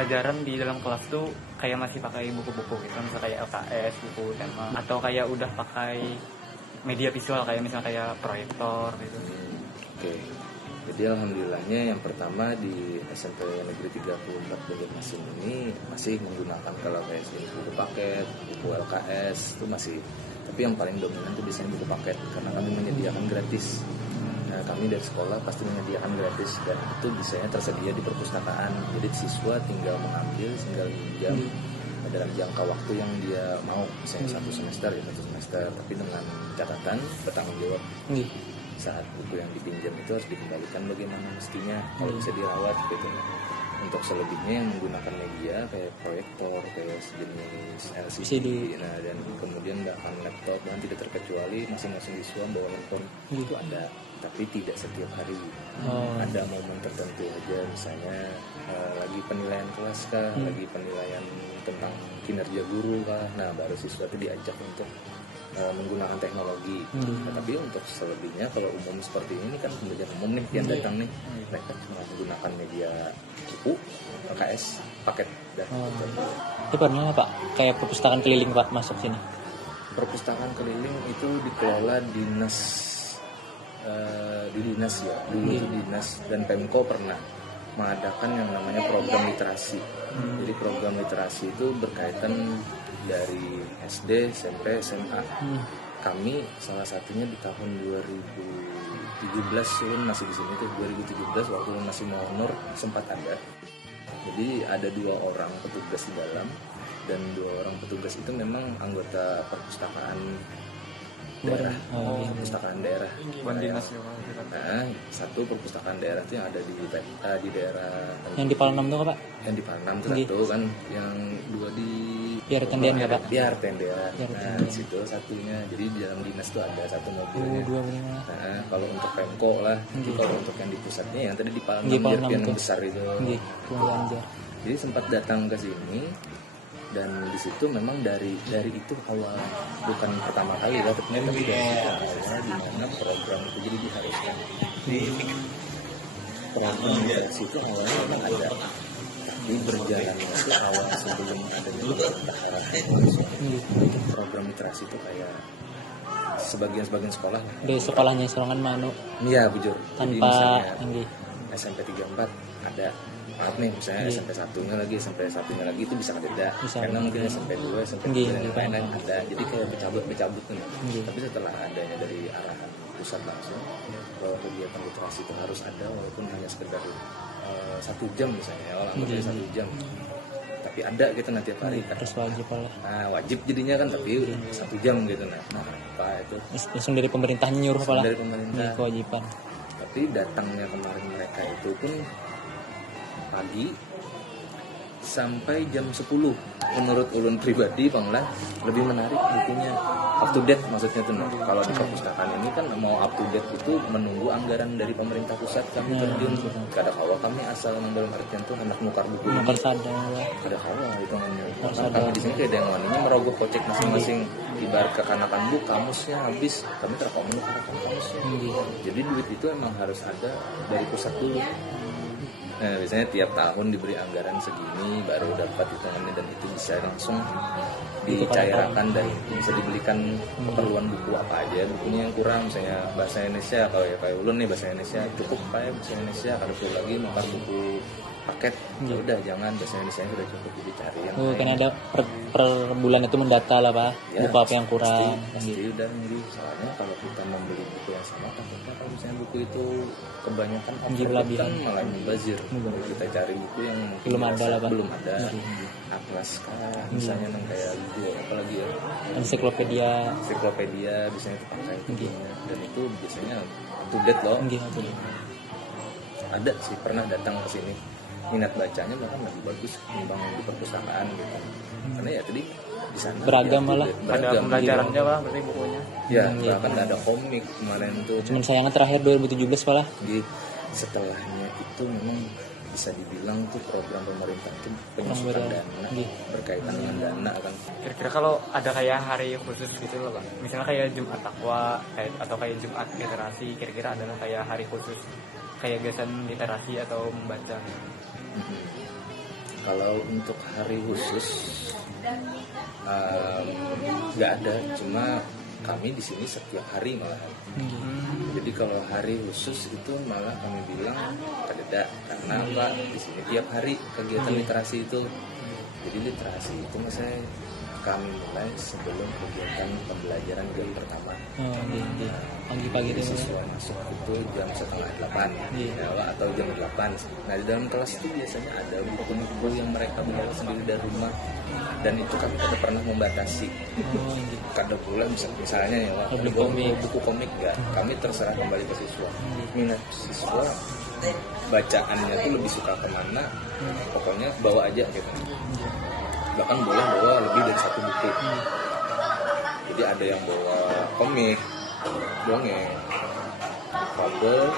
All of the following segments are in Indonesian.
pelajaran di dalam kelas tuh kayak masih pakai buku-buku gitu, misalnya kayak LKS, buku tema, atau kayak udah pakai media visual kayak misalnya kayak proyektor gitu. Oke. Jadi alhamdulillahnya yang pertama di SMP Negeri 34 Banjarmasin ini masih menggunakan kalau kayak buku paket, buku LKS itu masih. Tapi yang paling dominan itu biasanya buku paket karena kami menyediakan gratis. Nah, kami dari sekolah pasti menyediakan gratis dan itu biasanya tersedia di perpustakaan. Jadi siswa tinggal mengambil, tinggal pinjam dalam jangka waktu yang dia mau, misalnya 1 semester ya 1 semester, tapi dengan catatan bertanggung jawab. Saat buku yang dipinjam itu harus dikembalikan bagaimana mestinya kalau bisa dirawat gitu. Untuk selebihnya yang menggunakan media kayak proyektor, kayak sejenis LCD, nah dan kemudian bahkan laptop, dan tidak terkecuali masing-masing siswa bawa handphone itu ada, tapi tidak setiap hari. Ada momen tertentu aja, misalnya lagi penilaian kelas kah, lagi penilaian tentang kinerja guru kah, nah baru siswa itu diajak untuk menggunakan teknologi. Nah, tapi untuk selebihnya kalau umum seperti ini kan pembelajaran umum nih yang datang nih, mereka cuma menggunakan media buku, LKS, paket dan Itu pernah Pak kayak perpustakaan keliling Pak masuk sini? Perpustakaan keliling itu dikelola dinas di dinas ya, dulu itu dinas dan Pemko pernah mengadakan yang namanya program literasi. Jadi program literasi itu berkaitan dari SD, SMP, SMA. Kami salah satunya di tahun 2017 masih di sini tuh 2017 waktu masih mau honor sempat ada. Jadi ada 2 orang petugas di dalam dan 2 orang petugas itu memang anggota perpustakaan daerah, perpustakaan daerah. Nah, satu perpustakaan daerah itu yang ada di daerah Yang di Palenam tuh Pak? Yang di Palenam itu satu kan, yang 2 di Biar tendian ya Pak? Biar tendian. Nah, di situ satunya. Jadi di dalam dinas itu ada 1 mobilnya. Nah, kalau untuk Pemko lah. Jadi kalau untuk yang di pusatnya yang tadi di Palenam yang besar itu. Jadi sempat datang ke sini. Dan di situ memang dari itu awal, bukan pertama kali lah, tapi dari awalnya di mana program itu jadi diharuskan. Program literasi itu awalnya memang ada, tapi berjalannya itu awal sebelum adanya program literasi itu kayak sebagian sekolah. Di sekolahnya Serongan Manu. Iya, bujur. Tanpa SMP 34 ada. Maaf nih, misalnya SMP 1-nya lagi itu bisa ada. Karena mungkin SMP 2, SMP 3 dan lain-lain ada. Jadi kayak bercabut nih. Tapi setelah adanya dari arahan pusat langsung bahwa kegiatan literasi itu harus ada walaupun hanya sekedar 1 jam misalnya, anggapnya 1 jam. Tapi ada gitu nanti tiap hari kan. Terus wajib lah. Nah, wajib jadinya kan, tapi 1 jam gitu. Nah, apa itu? Langsung dari pemerintahnya nyuruh lah. Dari pemerintah. Kewajiban. Tapi datangnya kemarin mereka itu pun pagi sampai jam 10. Menurut ulun pribadi Banglah lebih menarik bukunya up to date, maksudnya tuh kalau di perpustakaan ini kan mau up to date itu menunggu anggaran dari pemerintah pusat kami terjun. Kadang kala kami asal dalam artian tuh hendak nukar buku ini. Kadang kala itu hanya kami di sini kayak ada yang waninya merogoh kocek masing-masing. Ibarat kekanakan buku kamusnya habis, kami terkau menukar kamusnya. Jadi duit itu emang harus ada dari pusat dulu. Nah, biasanya tiap tahun diberi anggaran segini baru dapat hitungannya, dan itu bisa langsung dicairkan dan bisa dibelikan keperluan buku apa aja. Bukunya yang kurang misalnya bahasa Indonesia, kalau ya kayak ulun nih bahasa Indonesia cukup kayak bahasa Indonesia, kalau perlu lagi nukar buku paket ya udah jangan, bahasa Indonesia sudah cukup, jadi cari yang kan ada per bulan itu mendata lah Pak ya, buku apa yang kurang pasti udah nih. Soalnya kalau kita membeli buku yang sama takutnya kalau misalnya buku itu kebanyakan kan malah mubazir. Kalau kita cari buku yang belum ada lah Pak, belum ada atlas kah misalnya yang kayak buku apalagi ya ensiklopedia biasanya itu pakai dan itu biasanya up to date loh. Ada sih pernah datang ke sini, minat bacanya bahkan lebih bagus ketimbang di perpustakaan gitu. Karena ya tadi di sana beragam malah ada pembelajarannya lah berarti bukunya. Ya, bahkan ada komik kemarin tuh. Cuman sayangnya terakhir 2017 malah. Jadi setelahnya itu memang bisa dibilang tuh program pemerintah itu penyusutan dana berkaitan dengan dana kan. Kira-kira kalau ada kayak hari khusus gitu loh Pak, misalnya kayak Jumat Takwa atau kayak Jumat Literasi, kira-kira ada kayak hari khusus kayak biasan literasi atau membaca? Kalau untuk hari khusus nggak ada, cuma kami di sini setiap hari malah. Jadi kalau hari khusus itu malah kami bilang kadeda, karena apa, di sini tiap hari kegiatan literasi itu. Jadi literasi itu maksudnya kami mulai sebelum kegiatan pembelajaran jam pertama. Pagi-pagi Jadi itu. siswa masuk itu jam 7:30 ya, atau jam 8. Nah di dalam kelas itu biasanya ada buku-buku yang mereka bawa sendiri dari rumah, dan itu kami tidak pernah membatasi. Kada bulan misalnya ya, Beli ada komik. buku komik enggak, kami terserah kembali ke siswa. Minat siswa bacaannya tuh lebih suka kemana, pokoknya bawa aja gitu. Bahkan boleh bawa lebih dari satu buku. Jadi ada yang bawa komik, dongeng, fabel.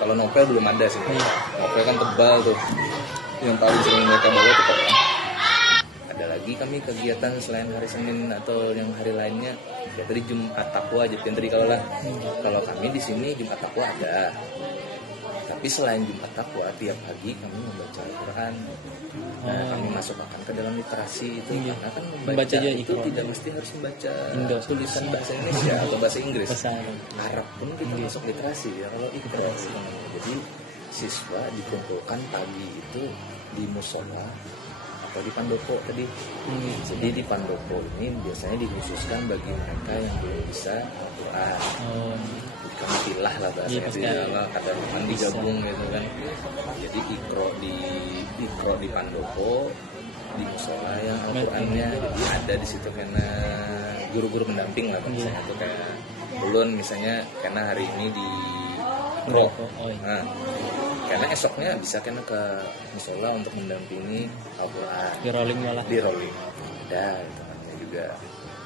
Kalau novel belum ada sih. Novel kan tebal tuh. Yang paling sering mereka bawa tuh Quran. Ada lagi kami kegiatan selain hari Senin atau yang hari lainnya. Ya tadi Jumat Takwa aja tadi kalau kami di sini Jumat Takwa ada. Tapi selain Jumat Takwa, tiap pagi kami membaca Al-Quran. Nah, kami masukkan ke dalam literasi itu, karena kan membaca aja itu Iqra. tidak mesti harus membaca Indo. tulisan bahasa Indonesia atau bahasa Inggris. Bahasa Arab pun kita masuk literasi ya kalau Iqra. Jadi siswa dikumpulkan pagi itu di musola atau di pandopo tadi. Jadi di pandopo ini biasanya dikhususkan bagi mereka yang belum bisa Al-Quran. Kami pilah lah bahasanya, kadang digabung gitu kan. Jadi ikro di pandopo, di musola yang Al-Qurannya. Jadi ada di situ karena guru-guru pendamping lah misalnya tuh kayak ulun misalnya karena hari ini di ikro. Nah, karena esoknya bisa kena ke musola untuk mendampingi Al-Quran. di rolling malah. Di rolling ada itu namanya juga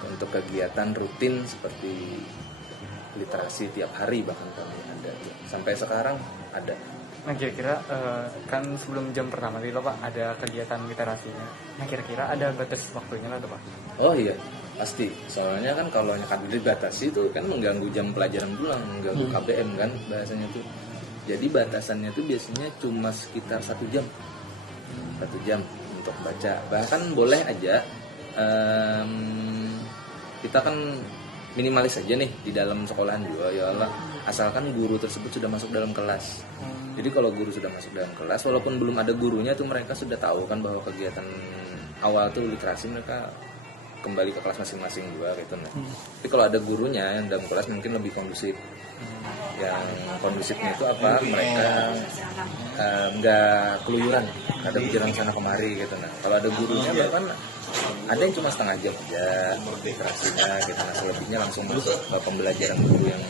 untuk kegiatan rutin seperti literasi tiap hari, bahkan kami ada tuh. Sampai sekarang ada. Nah kira-kira kan sebelum jam pertama tadi Pak ada kegiatan literasinya. Nah kira-kira ada batas waktunya lah tuh Pak? Oh iya pasti, soalnya kan kalau nyakad dibatasi itu kan mengganggu jam pelajaran pulang, mengganggu KBM kan bahasanya tuh. Jadi batasannya tuh biasanya cuma sekitar 1 jam untuk baca. Bahkan boleh aja kita kan minimalis aja nih di dalam sekolahan juga ya Allah, asalkan guru tersebut sudah masuk dalam kelas. Jadi kalau guru sudah masuk dalam kelas, walaupun belum ada gurunya tuh mereka sudah tahu kan bahwa kegiatan awal tuh literasi, mereka kembali ke kelas masing-masing juga gitu. Tapi kalau ada gurunya yang dalam kelas mungkin lebih kondusif. Yang kondusifnya itu apa? Mereka nggak keluyuran, ada berjalan sana kemari gitu. Nah kalau ada gurunya bahkan ada yang cuma setengah jam aja literasinya gitu. Nah selebihnya langsung masuk ke pembelajaran guru yang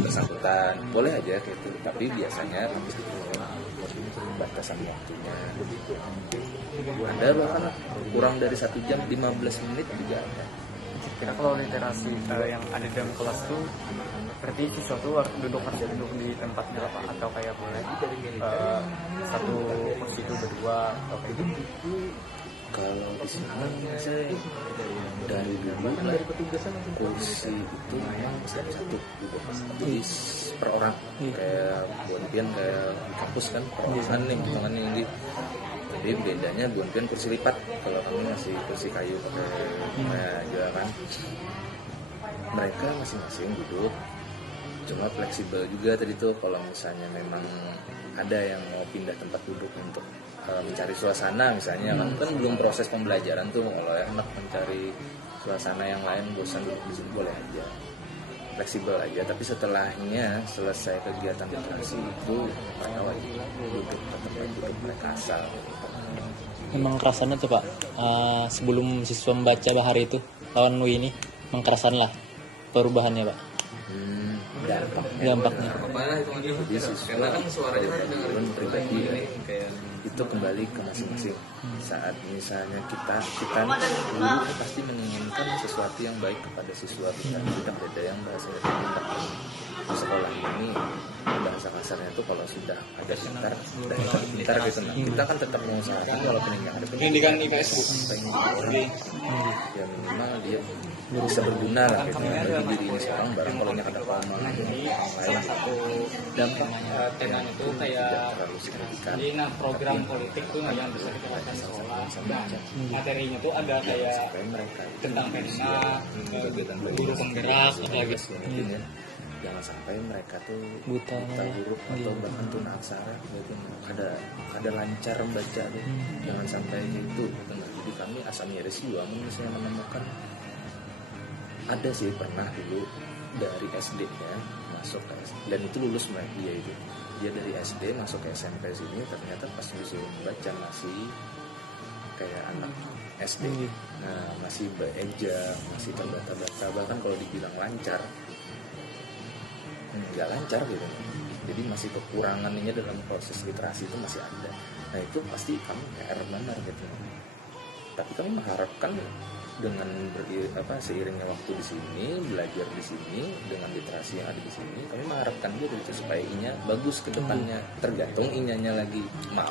bersangkutan, boleh aja gitu. Tapi biasanya batasan waktunya ada bahkan kurang dari 1 jam 15 menit juga ada. Kira kalau literasi yang ada dalam kelas tuh berarti siswa tuh harus duduk di tempatnya Pak, atau kayak boleh satu kursi itu berdua atau kayak gitu? Kalau di sini saya dari dulu kursi itu memang satu duduk jadi per orang, kayak bonpian kayak di kampus kan per orang nih hitungannya ini. Tapi bedanya bonpian kursi lipat, kalau kami masih kursi kayu kayak jualan. Mereka masing-masing duduk, cuma fleksibel juga tadi tuh kalau misalnya memang ada yang mau pindah tempat duduk untuk mencari suasana misalnya kan belum proses pembelajaran tuh, kalau enak mencari suasana yang lain bosan duduk di sini boleh aja, fleksibel aja. Tapi setelahnya selesai kegiatan literasi itu mereka wajib duduk, tetap duduk mereka asal. Memang kerasannya tuh Pak, sebelum siswa membaca bahari itu lawan Wi ini mengkerasan lah perubahannya Pak. Dampaknya. Jadi karena kan suaranya turun pribadi itu kembali ke masing-masing. Saat misalnya kita guru pasti menginginkan sesuatu yang baik kepada siswa kita. Tidak beda yang bahasa pintar di sekolah ini, bahasa kasarnya itu kalau sudah ada pintar gitu. Nah, kita kan tetap mengusahakan walaupun yang ada pendidikan IPS ya minimal dia bisa berguna lah gitu bagi diri ini seorang barang kalau ada koma Jadi salah satu dampak tema itu tidak kayak terlalu signifikan. jadi program politik tuh yang bisa kita lakukan di sekolah. Nah, materinya tuh ada kayak Sampai mereka itu tentang berusia, pena, kegiatan guru penggerak, apalagi mungkin ya jangan sampai mereka tuh Buta. huruf atau bahkan tunaksara gitu ada lancar membaca tuh jangan sampai gitu gitu. Nah, jadi kami asal miris juga misalnya menemukan ada sih pernah dulu dari SD ya masuk ke SD dan itu lulus dia dari SD masuk ke SMP sini ternyata pas disuruh baca masih kayak anak SD. Nah, masih bereja, masih terbata-bata, bahkan kalau dibilang lancar nggak lancar gitu. Jadi masih kekurangannya dalam proses literasi itu masih ada. Nah, itu pasti kami PR benar gitu. Tapi kami mengharapkan dengan seiringnya waktu di sini, belajar di sini dengan literasi yang ada di sini, kami mengharapkan juga gitu supaya inya bagus ke depannya. Tergantung inyanya lagi mau